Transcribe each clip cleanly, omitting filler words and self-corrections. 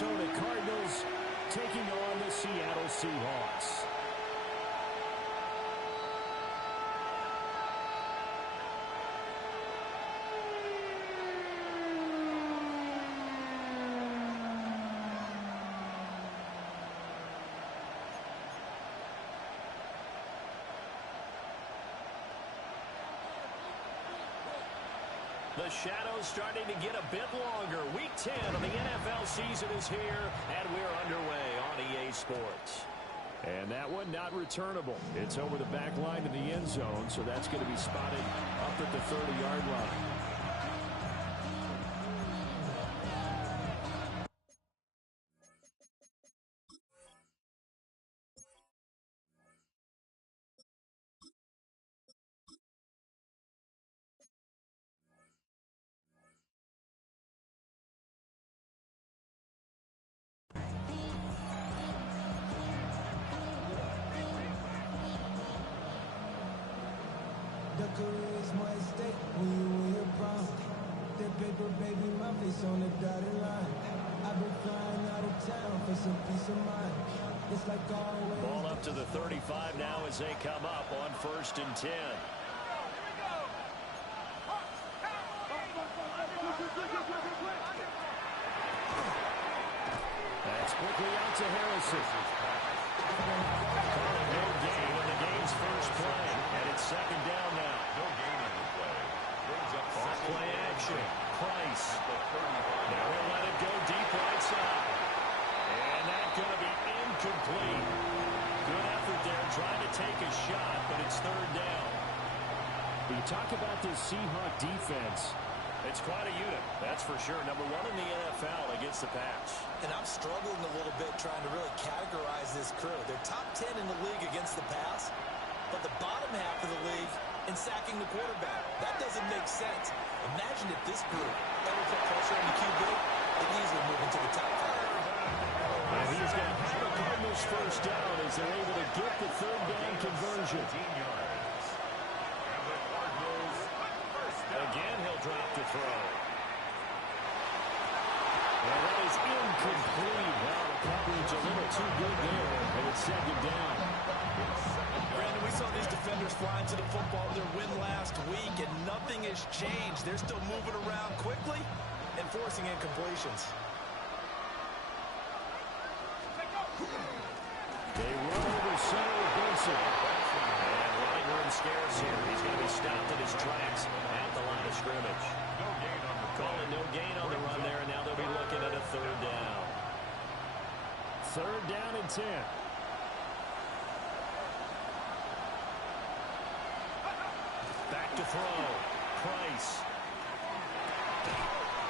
Arizona Cardinals taking on the Seattle Seahawks. The shadow's starting to get a bit longer. Week 10 of the NFL season is here, and we're underway on EA Sports. And that one not returnable. It's over the back line to the end zone, so that's going to be spotted up at the 30-yard line. The career is my estate when you win your prime. That paper, baby, my face on the dotted line. I've been flying out of town for some peace of mind. It's like always. Ball up to the 35 now as they come up on 1st and 10. That's quickly out to Harrison. Calling no gain on the game's first play, and it's 2nd down now. No gain on the play. Brings up Off play action. Price. Now he'll let it go deep right side. And that's going to be incomplete. Good effort there trying to take a shot, but it's 3rd down. You talk about this Seahawk defense. It's quite a unit, that's for sure. Number 1 in the NFL against the pass. And I'm struggling a little bit trying to really categorize this crew. They're top 10 in the league against the pass, but the bottom half of the league in sacking the quarterback. That doesn't make sense. Imagine if this group ever put pressure on the QB, they'd easily move into the top 5. And he's going to have a Cardinals first down as they're able to get the 3rd down conversion. 15 yards. And the Cardinals first down. Again, he'll drop the throw. And that is incomplete. Well, the coverage a little too good there, and it's 2nd down. Brandon, we saw these defenders flying to the football in their win last week, and nothing has changed. They're still moving around quickly and forcing incompletions. They run over center with Benson. And running room scarce here. He's going to be stopped in his tracks at the line of scrimmage. No gain on the Calling no gain on the run there, and now they'll be looking at a 3rd down. 3rd down and 10. Back to throw. Price.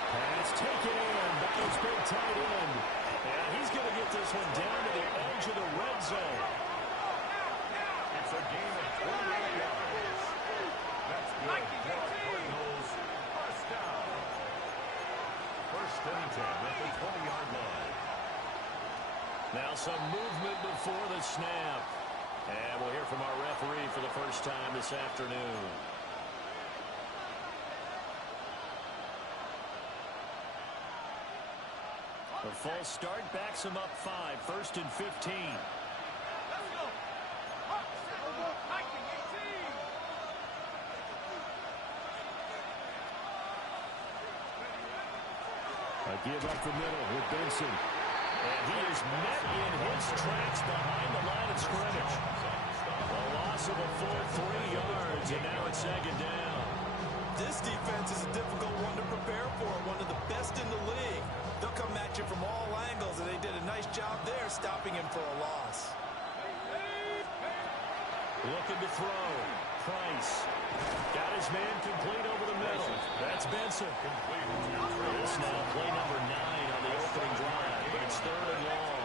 Pass taken in by his big tight end. And he's going to get this one down to the edge of the red zone. It's a gain of 28 yards. That's good for our Cardinals. First down. 1st and 10 at the 20-yard line. Now some movement before the snap. And we'll hear from our referee for the first time this afternoon. A false start backs him up 5. 1st and 15. A give up the middle with Benson. And he is met in his tracks behind the line of scrimmage. A loss of a full 3 yards, and now it's 2nd down. This defense is a difficult one to prepare for, one of the best in the league. They'll come at you from all angles, and they did a nice job there stopping him for a loss. Looking to throw. Price. Got his man complete over the middle. That's Benson. This now play number 9 on the opening drive, but it's 3rd and long.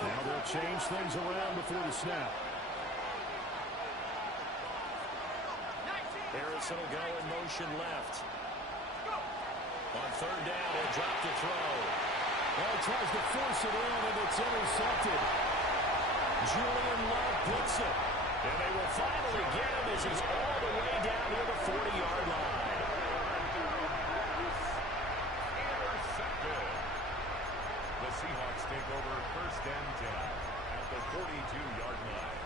Now they'll change things around before the snap. Harrison will go in motion left. On 3rd down, he'll drop the throw. Well, he tries to force it in, and it's intercepted. Julian Love puts it. And they will finally get him as he's all the way down near the 40-yard line. Intercepted. take over 1st and 10 at the 42-yard line.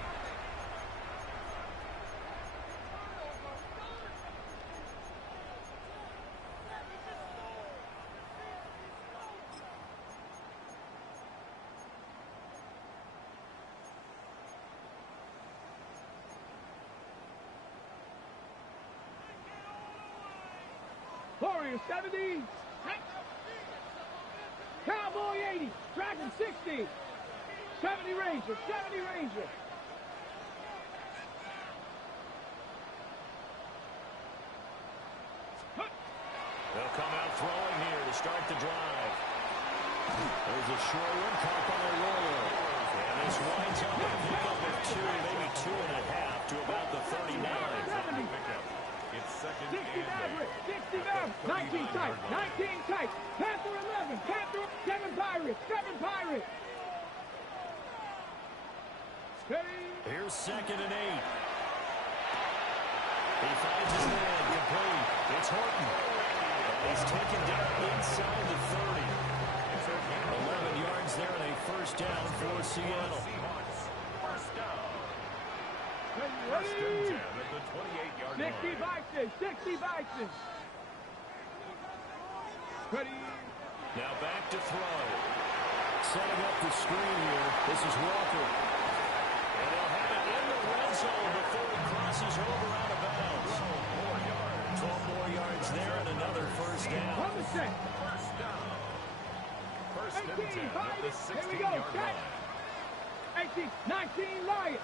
Warrior 70. Cowboy 80. Dragon 60. 70 Ranger. 70 Ranger. They'll come out throwing here to start the drive. There's a short one caught by Arroyo. And this winds up a pickup of 2, maybe 2.5 to about the 39. It's 2nd 60 and Maverick. 8. 60 Maverick. 19 tight. 19 tight. Panther 11. Panther 7 Pirates. 7 Pirates. Here's 2nd and 8. He finds his man complete. It's Horton. He's taken down inside the 30. 11 yards there and a 1st down for Seattle. Seahawks, 1st down. 1st Ready? and 10 at the 28-yard 60 line. Bison. 60 Bison. Ready? Now back to throw. Setting up the screen here. This is Walker. And they'll have it in the red zone before it crosses over out of bounds. 12 more yards there and another 1st down. On the set. 1st down. 1st and 10 18, at the Here we go. 16-yard Set. line. 18, 19, Lion.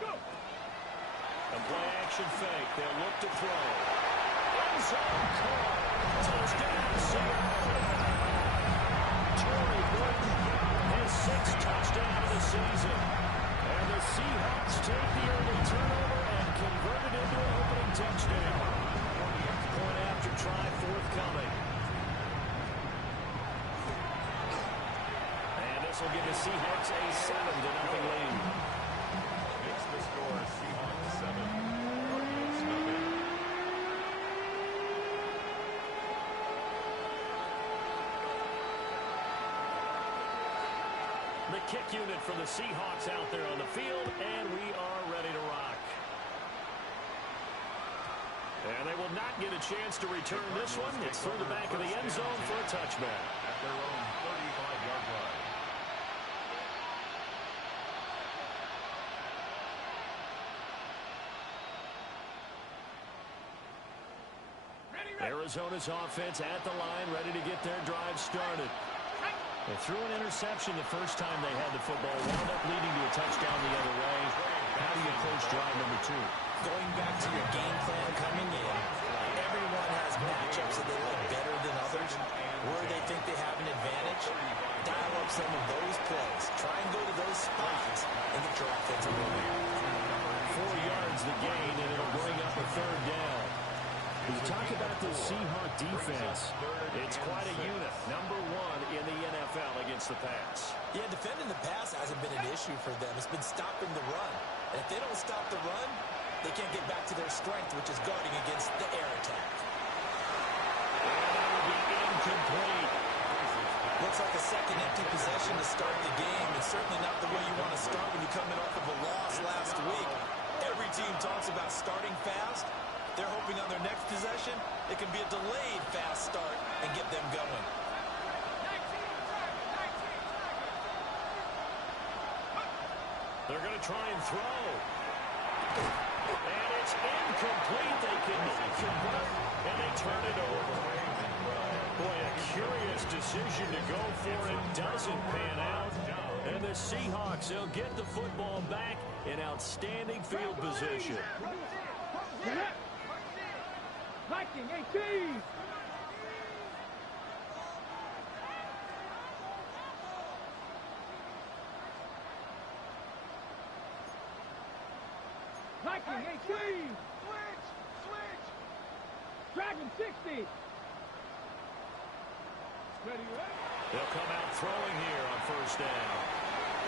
Go. A play action fake. They'll look to throw. End zone caught. Touchdown Seattle. Torrey Burton, his 6th touchdown of the season. And the Seahawks take the early turnover and convert it into an opening touchdown. Point after try forthcoming. And this will give the Seahawks a 7-0 lead. Makes the score Seahawks 7, Cardinals nothing. The kick unit for the Seahawks out there on the field, and we are ready to rock. And they will not get a chance to return this one. It's through the back of the end zone for a touchback. At their own 35-yard line. Arizona's offense at the line, ready to get their drive started. They threw an interception the first time they had the football, wound up leading to a touchdown the other way. How do you approach drive number 2? Going back to your game plan coming in, everyone has matchups that they like better than others. Where they think they have an advantage, dial up some of those plays. Try and go to those spots and get your offense moving. 4 yards the gain, and it'll bring up a 3rd down. When you talk about the Seahawk defense, it's quite a unit. Number 1 in the NFL against the pass. Yeah, defending the pass hasn't been an issue for them. It's been stopping the run. And if they don't stop the run, they can't get back to their strength, which is guarding against the air attack. And that will be incomplete. Looks like a second empty possession to start the game, and certainly not the way you want to start when you're coming off of a loss last week. Every team talks about starting fast. They're hoping on their next possession, it can be a delayed fast start and get them going. They're going to try and throw. And it's incomplete. They cannot convert, and they turn it over. Boy, a curious decision to go for it. Doesn't pan out. And the Seahawks, they'll get the football back in outstanding field position. Viking 18. Viking 18. Switch. Dragon 60. Ready. They'll come out throwing here on 1st down.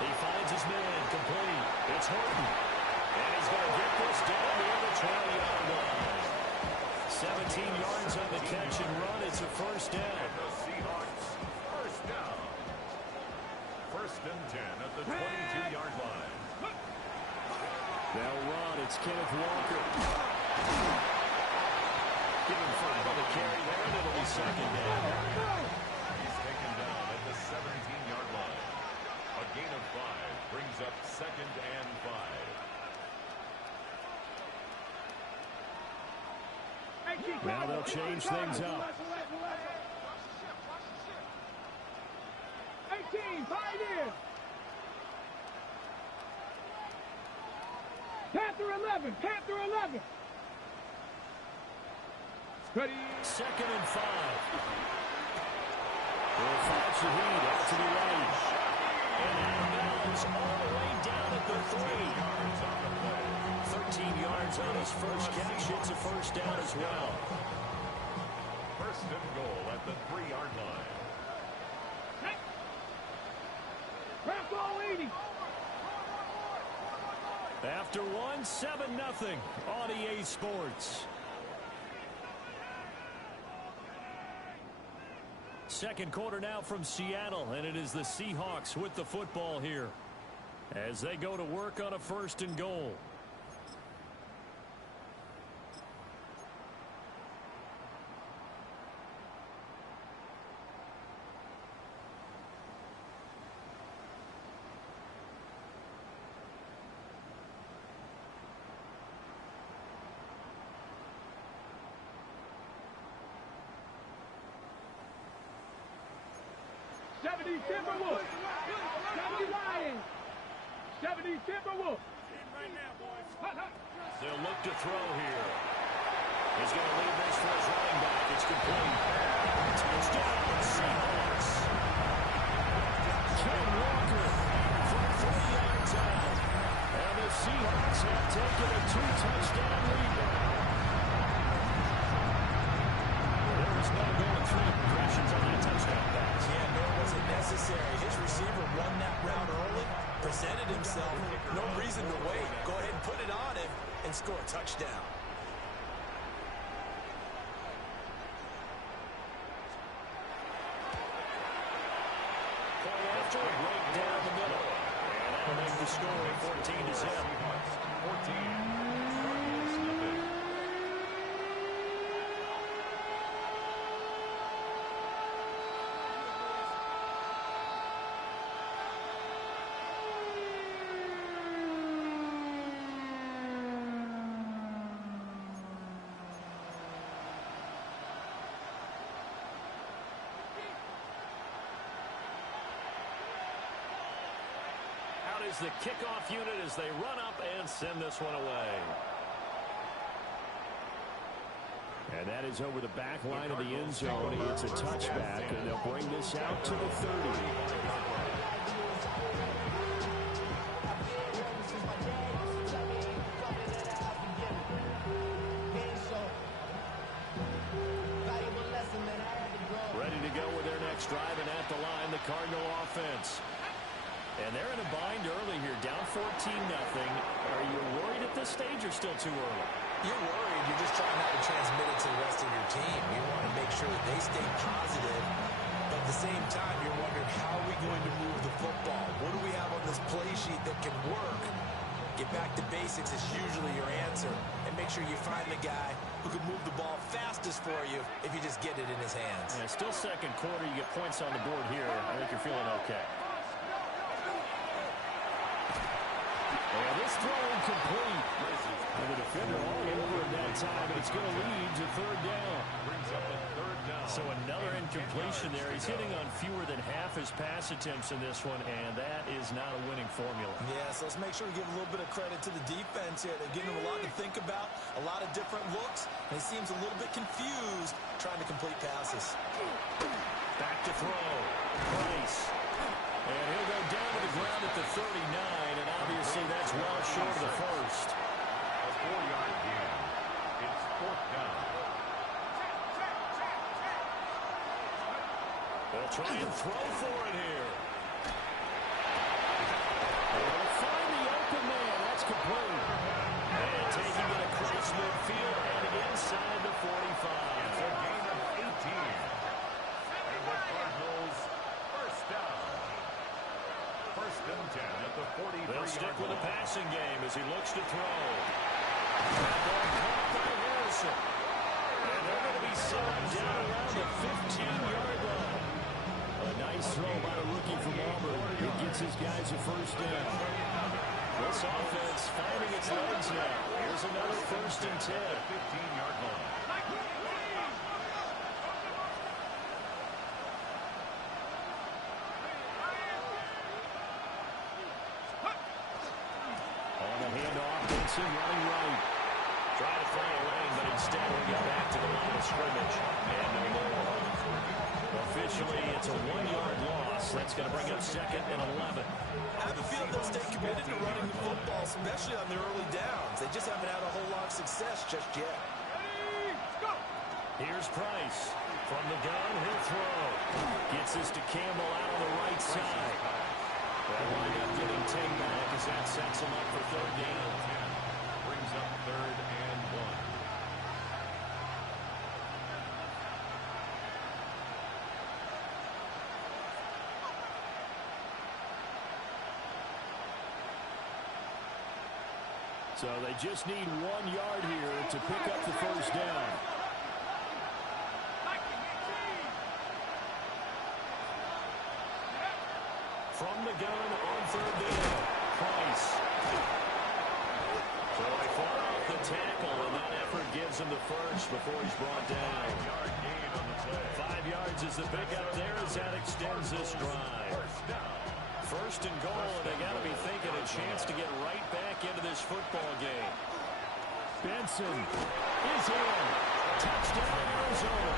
He finds his man complete. It's Horton. And he's going to get this down near the 20-yard line. 17 yards on the catch and run. It's a first down. The Seahawks, first down. First and 10 at the 22-yard line. They'll run. It's Kenneth Walker. Give him 5 on the carry there, and it'll be second down. He's taken down at the 17-yard line. A gain of 5 brings up second and 5. Now they'll change things up. 18, pioneer. Panther 11, Panther 11. Ready. Second and 5. They'll find Shaheed out to the right. And out of bounds all the way down at the 3. 13 yards on his first catch. It's a first down as well. First and goal at the 3-yard line. Rambo 80. After 1, 7-0 on EA Sports. Second quarter now from Seattle, and it is the Seahawks with the football here as they go to work on a first and goal. Timberwolves. 70 Lions. 70 Timberwolves. They'll look to throw here. He's going to leave this for his running back. It's complete. Touchdown, Seahawks. Ken Walker from 3 yards out. And the Seahawks have taken a 2-touchdown lead. There was no going through impressions on that touchdown pass. Yeah, nor was it necessary. His receiver won that route early, presented himself. No reason to wait. Go ahead and put it on him and score a touchdown. After right down the middle. And that'll make the score 14-0. 14. Cardinals nothing. Is the kickoff unit as they run up and send this one away. And that is over the back line of the end zone. It's a touchback, and they'll bring this out to the 30. Ready to go with their next drive, and at the line, the Cardinal offense. And they're in a bind early here, down 14-0. Are you worried at this stage or still too early? You're worried. You're just trying not to transmit it to the rest of your team. You want to make sure that they stay positive. But at the same time, you're wondering, how are we going to move the football? What do we have on this play sheet that can work? Get back to basics is usually your answer. And make sure you find the guy who can move the ball fastest for you if you just get it in his hands. Yeah, still second quarter. You get points on the board here. I think you're feeling okay. And this throw incomplete. And the defender all over him that time, and it's going to lead to third down. Brings up a third down. So another incompletion there. He's hitting on fewer than half his pass attempts in this one, and that is not a winning formula. Yeah, so let's make sure we give a little bit of credit to the defense here. They're giving him a lot to think about, a lot of different looks, and he seems a little bit confused trying to complete passes. Back to throw. Price. And he'll go down to the ground at the 39, and obviously that's well short of the first. A 4-yard gain. It's fourth down. They'll try and throw for it here. They'll find the open man. That's complete. And taking it across midfield and again inside the 45. It's a gain of 18. And the Cardinals first down. First and 10 at the 43-yard line. They'll stick with the passing game as he looks to throw. That ball caught by Harrison. And they're going to be settled down around the 15-yard line. A nice throw by the rookie from Auburn. It gets his guys a first down. This offense finding its legs now. Here's another first and 10. 15-yard line. On the handoff, Benson running right. Try to find a lane, but instead we get back to the line of scrimmage. And no more. Officially, it's a 1-yard loss. That's going to bring up second and 11. I have a feeling they'll stay committed to running the football, especially on their early downs. They just haven't had a whole lot of success just yet. Here's Price. From the gun, he'll throw. Gets this to Campbell out on the right side. They'll wind up getting Ting back as that sets him up for third down. Brings up third and 1. So they just need 1 yard here to pick up the first down. From the gun on third down, Price. So they fought off the tackle, and that effort gives him the first before he's brought down. 5-yard gain on the play. 5 yards is the pickup there as that extends this drive. First down. First and goal, and they got to be thinking a chance to get right back into this football game. Benson is in. Touchdown, Arizona.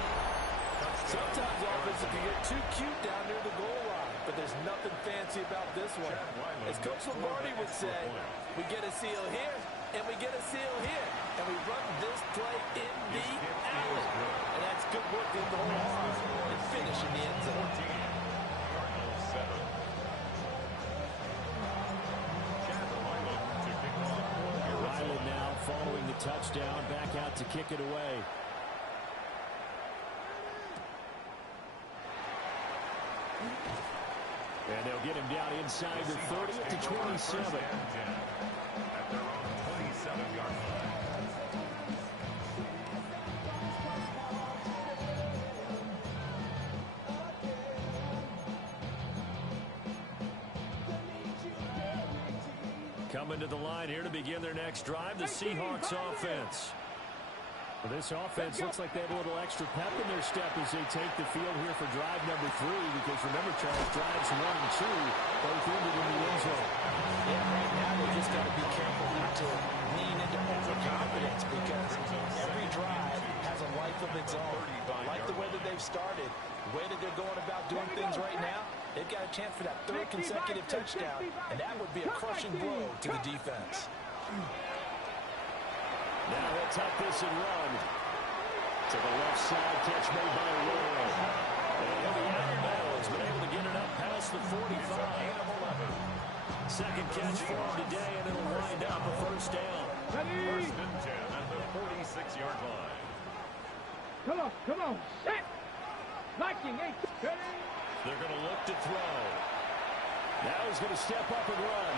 Sometimes offenses can get too cute down near the goal line, but there's nothing fancy about this one. As Coach Lombardi would say, we get a seal here, and we get a seal here, and we run this play in the alley. And that's good work in the whole arm and finish in the end zone. 14. Cardinals 7. Ryland now following the touchdown, back out to kick it away. And they'll get him down inside the 30 to 27. At their own 27-yard line. Coming to the line here to begin their next drive, the Seahawks offense. Well, this offense looks like they have a little extra pep in their step as they take the field here for drive number 3, because remember, Charles, drives 1 and 2 both ended in the end zone. Yeah, right now they just got to be careful not to lean into overconfidence, because every drive has a life of its own. Like the way that they've started, the way that they're going about doing things right now, they've got a chance for that 3rd consecutive touchdown, and that would be a crushing blow to the defense. Now he'll tuck this and run. To the left side, catch made by Arroyo. And he'll be out of bounds, but able to get it up past the 45. Second catch for him today, and it'll wind up a first down. First and 10 at the 46-yard line. Come on, set. Liking, ready. They're going to look to throw. Now he's going to step up and run.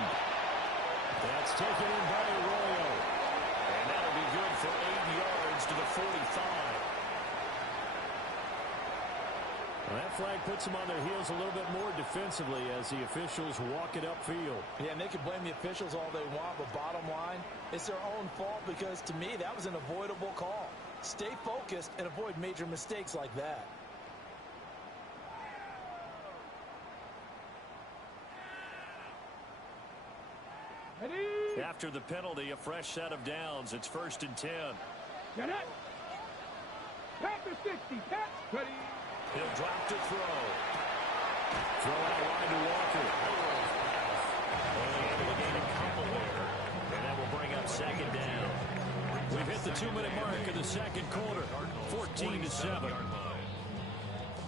That's taken in by Arroyo. And that'll be good for 8 yards to the 45. Well, that flag puts them on their heels a little bit more defensively as the officials walk it upfield. Yeah, and they can blame the officials all they want, but bottom line, it's their own fault, because to me, that was an avoidable call. Stay focused and avoid major mistakes like that. After the penalty, a fresh set of downs. It's first and 10. Get it. Panther 60, catch. Ready. He'll drop to throw. Throw out wide to Walker. Only able to gain a couple there. And that will bring up second down. We've hit the 2-minute mark of the second quarter. 14-7.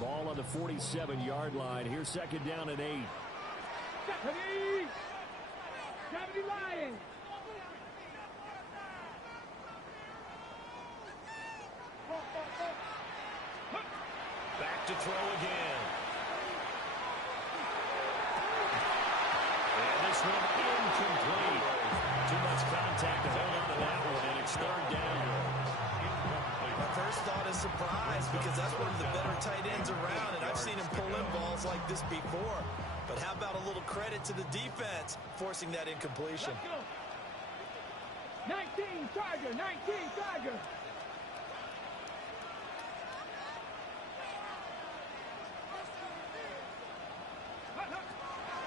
Ball on the 47-yard line. Here's second down and 8. Ready. 70 Lions. to throw again. And this one incomplete. Too much contact to hold on to that one, and it's third down. My first thought is surprise, because that's one of the better tight ends around, and I've seen him pull in balls like this before. But how about a little credit to the defense forcing that incompletion? 19 Charger, 19 Charger.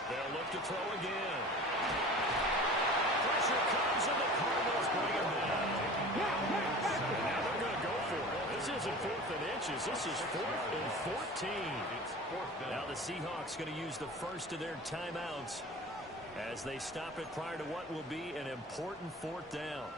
They'll look to throw again. Pressure comes, and the Cardinals bring him down. And now they're going to go for it. This isn't 4th and inches. This is 4th and 14. Now the Seahawks going to use the first of their timeouts as they stop it prior to what will be an important 4th down.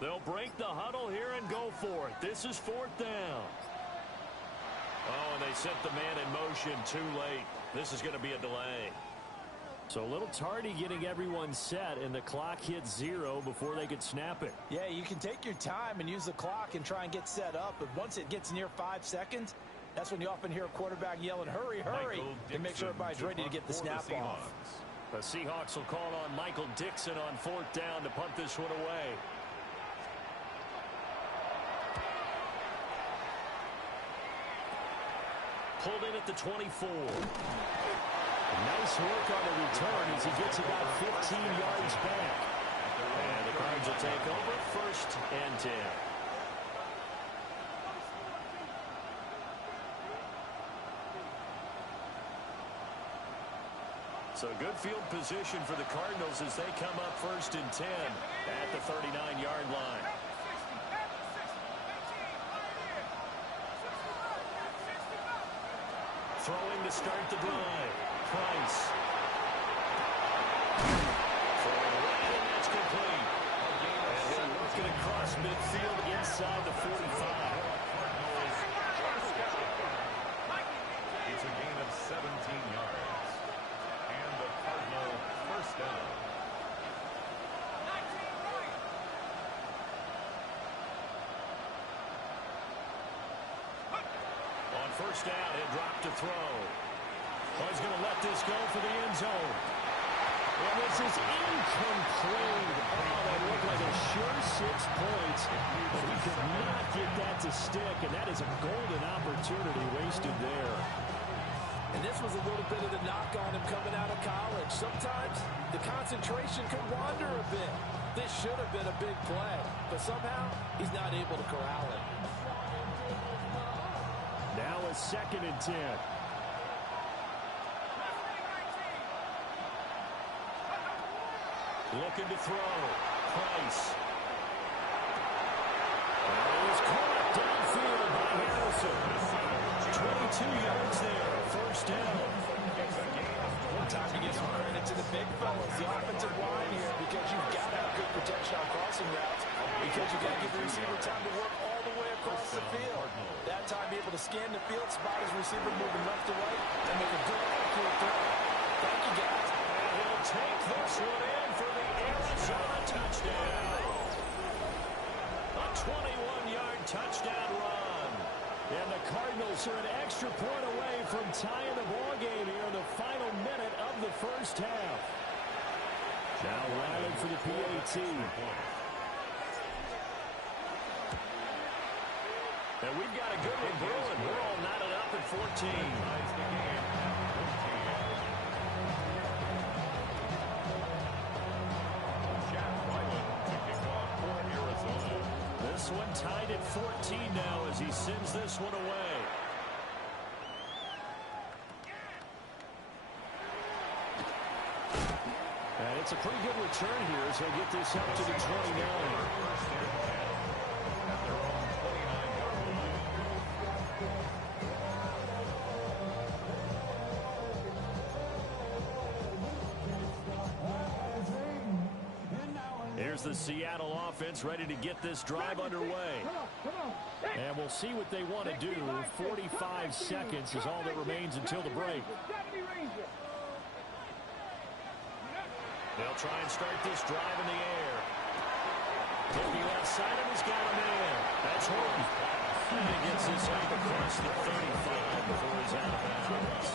They'll break the huddle here and go for it. This is 4th down. Oh, and they sent the man in motion too late. This is going to be a delay. So a little tardy getting everyone set, and the clock hits 0 before they could snap it. Yeah, you can take your time and use the clock and try and get set up, but once it gets near 5 seconds, that's when you often hear a quarterback yelling, hurry, hurry, and make sure everybody's ready to get the snap off. The Seahawks will call on Michael Dixon on 4th down to punt this one away. Pulled in at the 24. Nice work on the return as he gets about 15 yards back. And the Cards will take over 1st and 10. So good field position for the Cardinals as they come up 1st and 10 at the 39-yard line. Throwing to start the drive. Price. Throwing right, and that's complete. And he'll work it across midfield inside the 45. It's a gain of 17 yards. And the Cardinal first down. On 1st down, he'll drop to throw. Oh, he's going to let this go for the end zone. And this is incomplete. Oh, that looked like a sure 6 points, but he could not get that to stick, and that is a golden opportunity wasted there. And this was a little bit of the knock on him coming out of college. Sometimes the concentration can wander a bit. This should have been a big play, but somehow he's not able to corral it. Now a 2nd and 10. Looking to throw. Price. And it was caught downfield by Harrison. 22 yards there. 1st down. Time to give some credit to the big fellas, the offensive line here, because you've got to have good protection on crossing routes, because you've got to give the receiver time to work all the way across the field. That time, able to scan the field, spot his receiver moving left to right, and make a good, accurate throw. Thank you, guys. And he'll take this one in for the Arizona touchdown. A 21-yard touchdown run. And the Cardinals are an extra point away from tying the ball game here in the final minute of the 1st half. Now rallying for the PAT. And we've got a good one brewing. We're all knotted up at 14. This one tied at 14 now as he sends this one away. And it's a pretty good return here as he'll get this up to the 29. here's the Seattle offense ready to get this drive underway. And we'll see what they want to do. 45 seconds is all that remains until the break. They'll try and start this drive in the air. Looking left side, and he's got a man. That's home. And he gets this up across the 35 before he's out of bounds.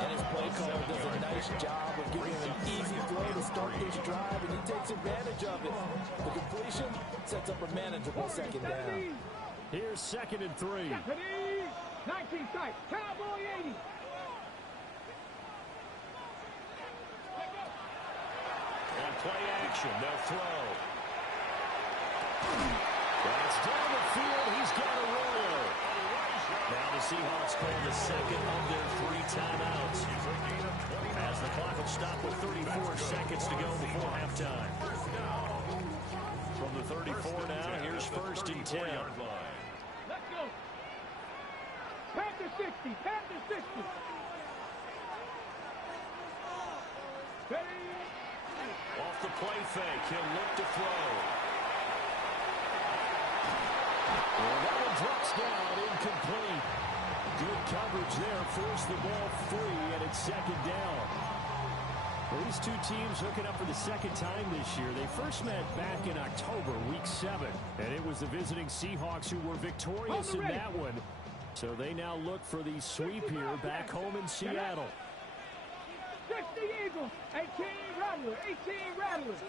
And his play caller does a nice job of giving him an easy throw to start this drive, and he takes advantage of it. The completion sets up a manageable second down. Here's 2nd and 3. 19 tight. Cowboy 80. And play action. They'll throw. That's down the field. He's got a royal. Now the Seahawks call the second of their 3 timeouts. As the clock will stop with 34 seconds to go before halftime. From the 34 now, here's 1st and 10. Let's go. Panther 60. Panther 60. Off the play fake, he'll look to throw. And that one drops down, incomplete. Good coverage there, forced the ball free, and it's 2nd down. Well, these two teams hooking up for the 2nd time this year. They first met back in October, week 7, and it was the visiting Seahawks who were victorious in that one. So they now look for the sweep here back home in Seattle. 60 Eagles, 18 Rattlers, 18 Rattlers.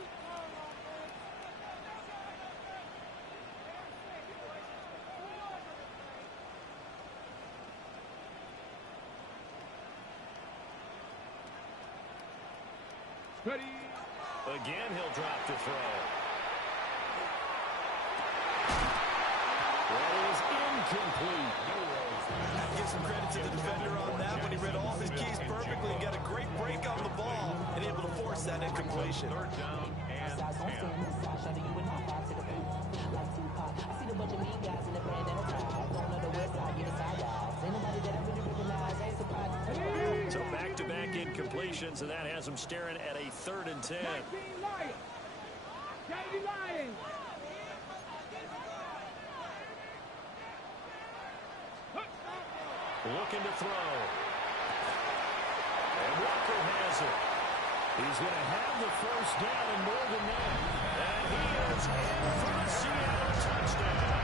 Ready. Again, he'll drop to throw. That is incomplete. Give some credit to the defender on that one. He read all his keys perfectly and got a great break on the ball and able to force that incompletion. 3rd down and 10. So back-to-back incompletions, and that has him staring at a 3rd and 10. 19 Lions. Kennedy Lions. Looking to throw. And Walker has it. He's going to have the 1st down and more than that. And he is in for the Seattle touchdown.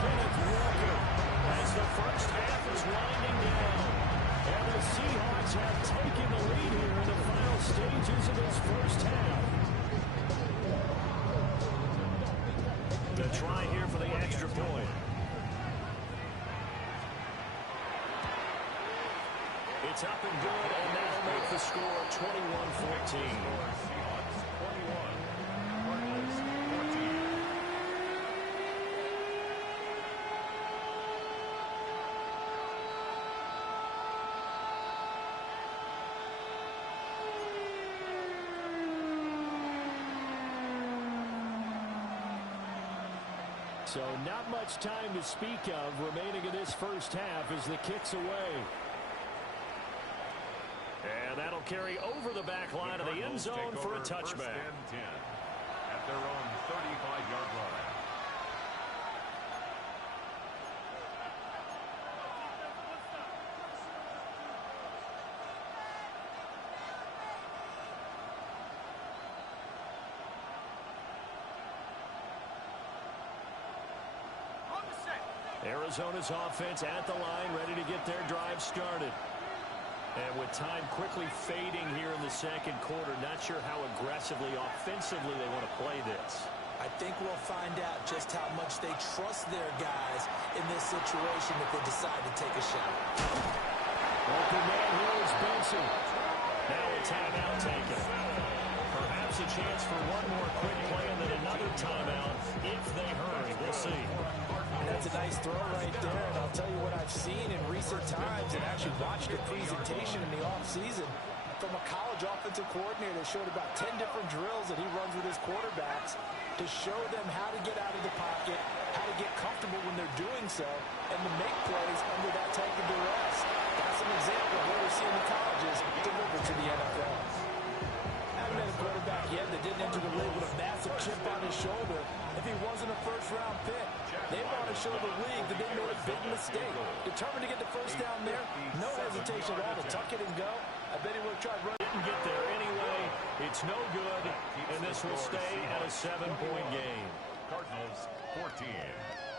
Kenneth Walker. As the first half is winding down. And the Seahawks have taken the lead here in the final stages of this first half. The try here for the extra point. It's up and good, and that'll make the score 21-14. Seahawks 21, Cardinals 14. So not much time to speak of remaining in this first half as the kick's away. And that'll carry over the back line of the end zone for a touchback. 1st and 10 at their own 35-yard line. Arizona's offense at the line, ready to get their drive started. And with time quickly fading here in the 2nd quarter, not sure how aggressively, offensively they want to play this. I think we'll find out just how much they trust their guys in this situation if they decide to take a shot. Open man here is Benson. Now a timeout taken. Perhaps a chance for one more quick play and then another timeout if they hurry. We'll see. And that's a nice throw right there. And I'll tell you what I've seen in recent times and actually watched a presentation in the offseason from a college offensive coordinator that showed about 10 different drills that he runs with his quarterbacks to show them how to get out of the pocket, how to get comfortable when they're doing so, and to make plays under that type of duress. That's an example of what we're seeing in colleges delivered to the NFL. Now haven't been a quarterback yet that didn't enter the league with a massive chip on his shoulder if he wasn't a first-round pick. They want to show the league that they made a big mistake. Determined to get the first down there, no hesitation at all to tuck it and go. I bet he would have tried running. Didn't get there anyway. It's no good, and this will stay at a 7-point game. Cardinals 14.